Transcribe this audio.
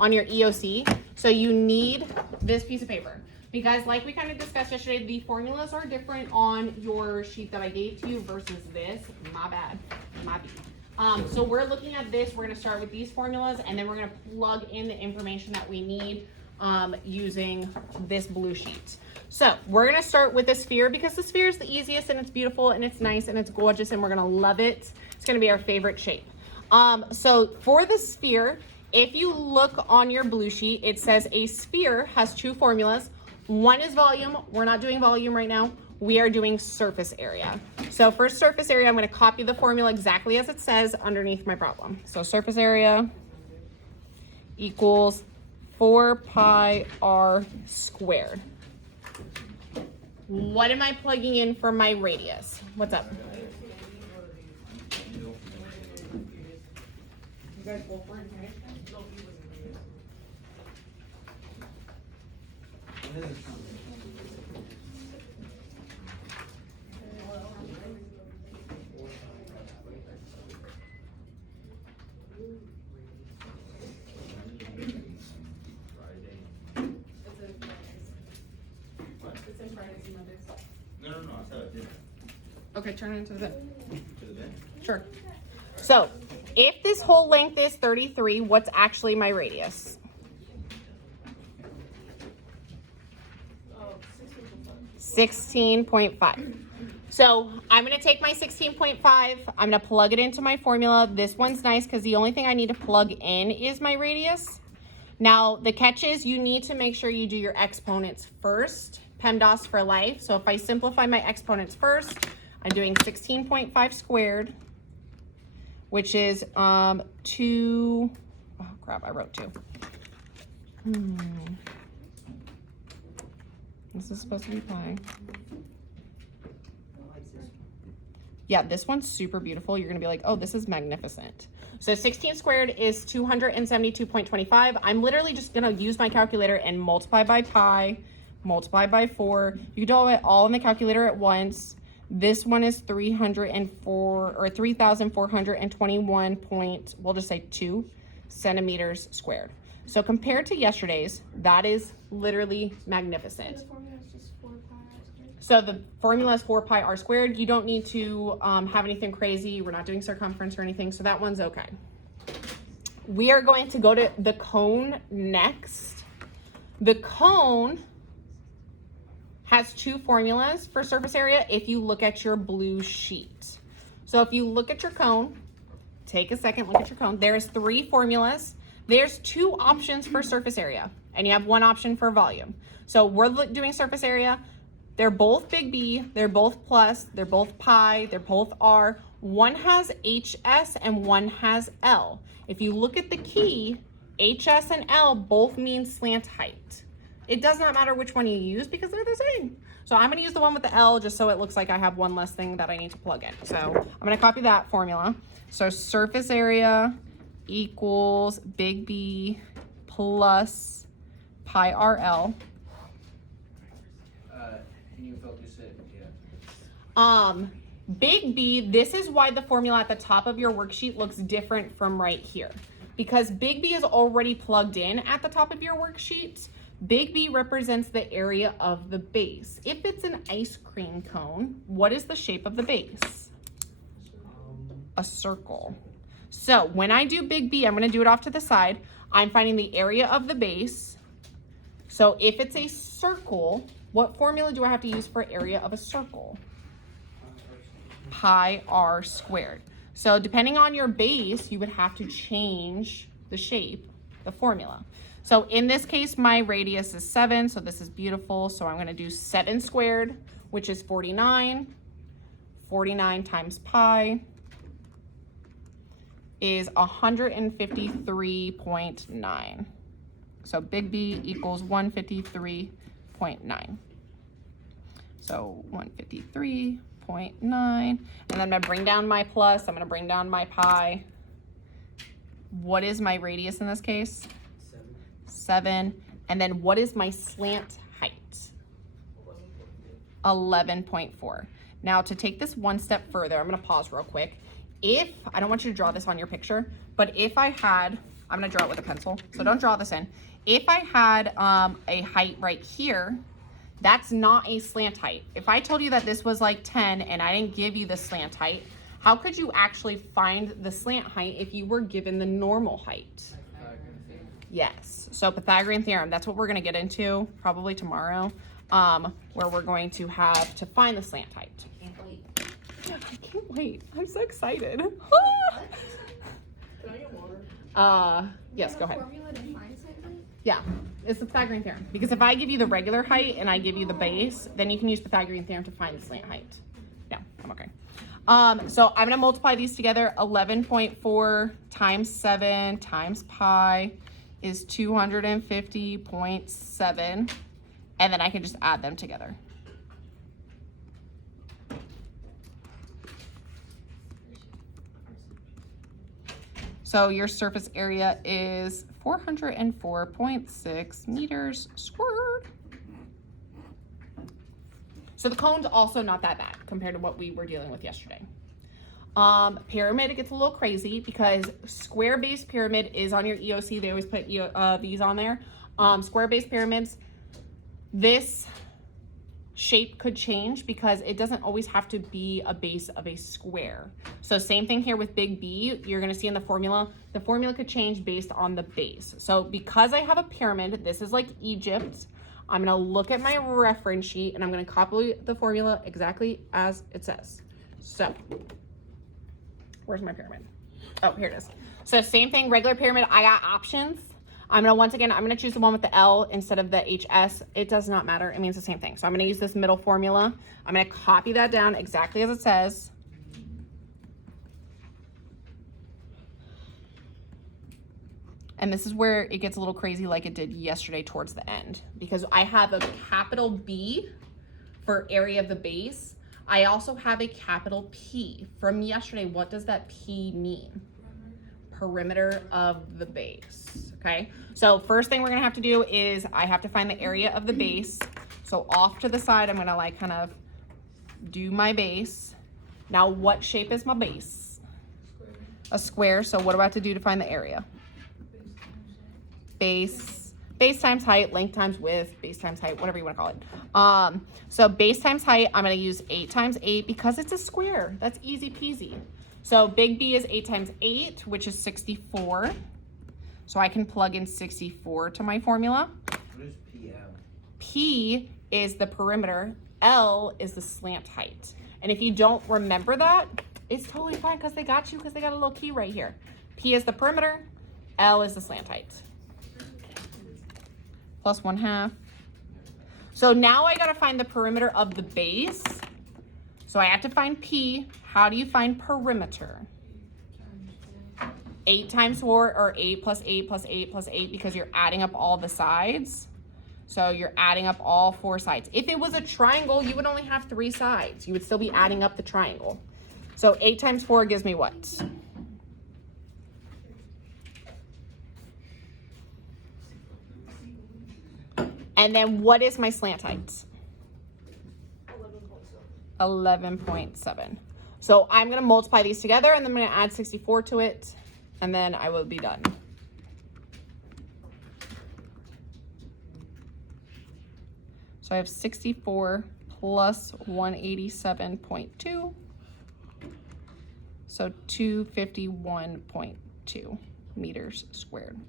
on your EOC. So you need this piece of paper. Because like we kind of discussed yesterday, the formulas are different on your sheet that I gave to you versus this. My bad. So we're looking at this. We're going to start with these formulas, and then we're going to plug in the information that we need using this blue sheet. So we're going to start with the sphere because the sphere is the easiest, and it's beautiful, and it's nice, and it's gorgeous, and we're going to love it. It's going to be our favorite shape. So for the sphere, if you look on your blue sheet, it says a sphere has two formulas. One is volume. We're not doing volume right now. We are doing surface area. So for surface area, I'm going to copy the formula exactly as it says underneath my problem. So surface area equals 4 pi r squared. What am I plugging in for my radius? What's up? You guys go for it, okay? No, I said I didn't. Okay, turn it into the bin. To the bin? Sure. So if this whole length is 33, what's actually my radius? 16.5. So I'm going to take my 16.5. I'm going to plug it into my formula. This one's nice because the only thing I need to plug in is my radius. Now, the catch is you need to make sure you do your exponents first. PEMDAS for life. So if I simplify my exponents first, I'm doing 16.5 squared, which is 2, oh crap, I wrote 2. This is supposed to be pi. Yeah, this one's super beautiful. You're gonna be like, oh, this is magnificent. So 16 squared is 272.25. I'm literally just gonna use my calculator and multiply by pi, multiply by 4. You can do it all in the calculator at once. This one is 304 or 3,421 point, we'll just say 2 centimeters squared. So compared to yesterday's, that is literally magnificent. The formula is just 4 pi r squared. So the formula is 4 pi r squared. You don't need to have anything crazy. We're not doing circumference or anything, so that one's okay. We are going to go to the cone next. The cone has two formulas for surface area if you look at your blue sheet. So if you look at your cone, take a second, look at your cone. There's 3 formulas. There's 2 options for surface area, and you have 1 option for volume. So we're doing surface area. They're both big B, they're both plus, they're both pi, they're both R. One has HS and one has L. If you look at the key, HS and L both mean slant height. It does not matter which one you use because they're the same. So I'm gonna use the one with the L just so it looks like I have one less thing that I need to plug in. So I'm gonna copy that formula. So surface area equals big B plus pi RL. Can you focus it? Yeah. Big B, this is why the formula at the top of your worksheet looks different from right here. Because big B is already plugged in at the top of your worksheet. Big B represents the area of the base. If it's an ice cream cone, what is the shape of the base? A circle. So when I do big B, I'm going to do it off to the side. I'm finding the area of the base. So if it's a circle, what formula do I have to use for area of a circle? Pi r squared. So depending on your base, you would have to change the shape, the formula. So in this case, my radius is 7, so this is beautiful. So I'm going to do 7 squared, which is 49. 49 times pi is 153.9. So big B equals 153.9. So 153.9. And then I'm going to bring down my plus. I'm going to bring down my pi. What is my radius in this case? 7. And then what is my slant height? 11.4. Now to take this one step further, I'm going to pause real quick. If, I don't want you to draw this on your picture, but if I had I'm gonna draw it with a pencil, so don't draw this in. If I had a height right here, that's not a slant height. If I told you that this was like 10 and I didn't give you the slant height, how could you actually find the slant height if you were given the normal height? Yes, so Pythagorean theorem, that's what we're gonna get into probably tomorrow, where we're going to have to find the slant height. Can't wait. I can't wait, I'm so excited. Can I get water? Yes, go ahead. Formula to find something? Yeah, it's the Pythagorean theorem. Because if I give you the regular height and I give you the base, then you can use Pythagorean theorem to find the slant height. No, I'm okay. So I'm gonna multiply these together. 11.4 times 7 times pi is 250.7. And then I can just add them together. So your surface area is 404.6 meters squared. So the cone's also not that bad compared to what we were dealing with yesterday. Pyramid, it gets a little crazy because square base pyramid is on your EOC. They always put these on there. Square base pyramids, this shape could change because it doesn't always have to be a base of a square. So same thing here with big B, you're gonna see in the formula could change based on the base. So because I have a pyramid, this is like Egypt, I'm gonna look at my reference sheet and I'm gonna copy the formula exactly as it says. So, where's my pyramid? Oh, here it is. So same thing, regular pyramid, I got options. I'm gonna choose the one with the L instead of the HS. It does not matter, it means the same thing. So I'm gonna use this middle formula. I'm gonna copy that down exactly as it says. And this is where it gets a little crazy like it did yesterday towards the end, because I have a capital B for area of the base. I also have a capital P. From yesterday, what does that P mean? Perimeter of the base, okay? So first thing we're gonna have to do is I have to find the area of the base. So off to the side, I'm gonna like kind of do my base. Now what shape is my base? A square, so what do I have to do to find the area? Base times height, length times width, base times height, whatever you wanna call it. So base times height, I'm gonna use 8 times 8 because it's a square. That's easy peasy. So big B is 8 times 8, which is 64. So I can plug in 64 to my formula. What is PL? P is the perimeter, L is the slant height. And if you don't remember that, it's totally fine because they got a little key right here. P is the perimeter, L is the slant height. Plus 1/2. So now I gotta find the perimeter of the base. So I have to find P. How do you find perimeter? 8 times 4, or 8 plus 8 plus 8 plus 8, because you're adding up all the sides. So you're adding up all 4 sides. If it was a triangle, you would only have 3 sides. You would still be adding up the triangle. So 8 times 4 gives me what? And then what is my slant height? 11.7. So I'm gonna multiply these together and then I'm gonna add 64 to it, and then I will be done. So I have 64 plus 187.2. So 251.2 meters squared.